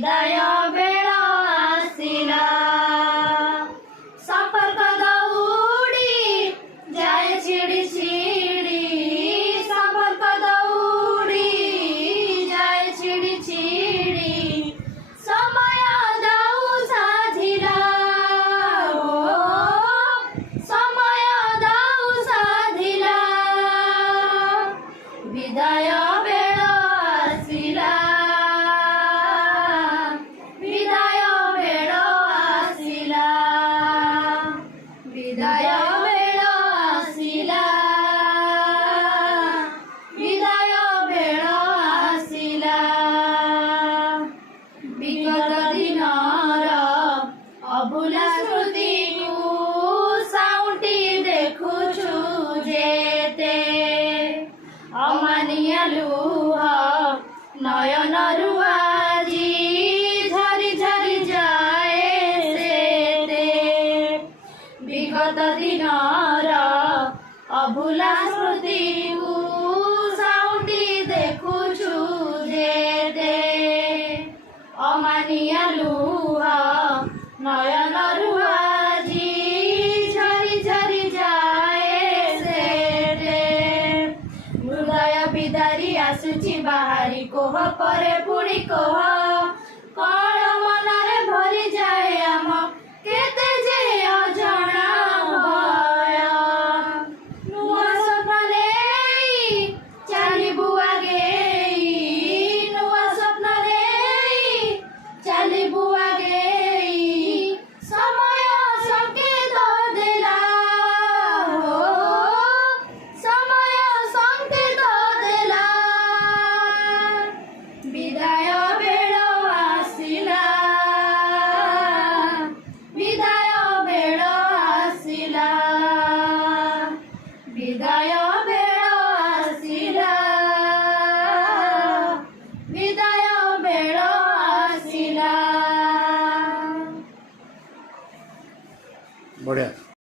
विदाय बेळ आसिला संपर्क दौड़ी जाए छिड़ी छिड़ी संपर्क दौड़ी जाए छिड़ी छिड़ी समय दाऊ साधिला समय दाऊ साधिला विदाय बेळ आसिला विदाय बेळ आसिला विदाय बेळ आसिला विदाय बेळ आसिला विगत दिनर अभुला स्मृति साउंटी देखुछु जेते अमानिया लुह नयनरु आजी झरी झरी जाए सेते विगत दिनर अभुला स्मृति साउंटी देखुछु जेते अमानिया लुह नयनरु आजी झरी झरी जाए सेते हृदय बिदारी आसुची बाहारी कोह परे पुणी कोह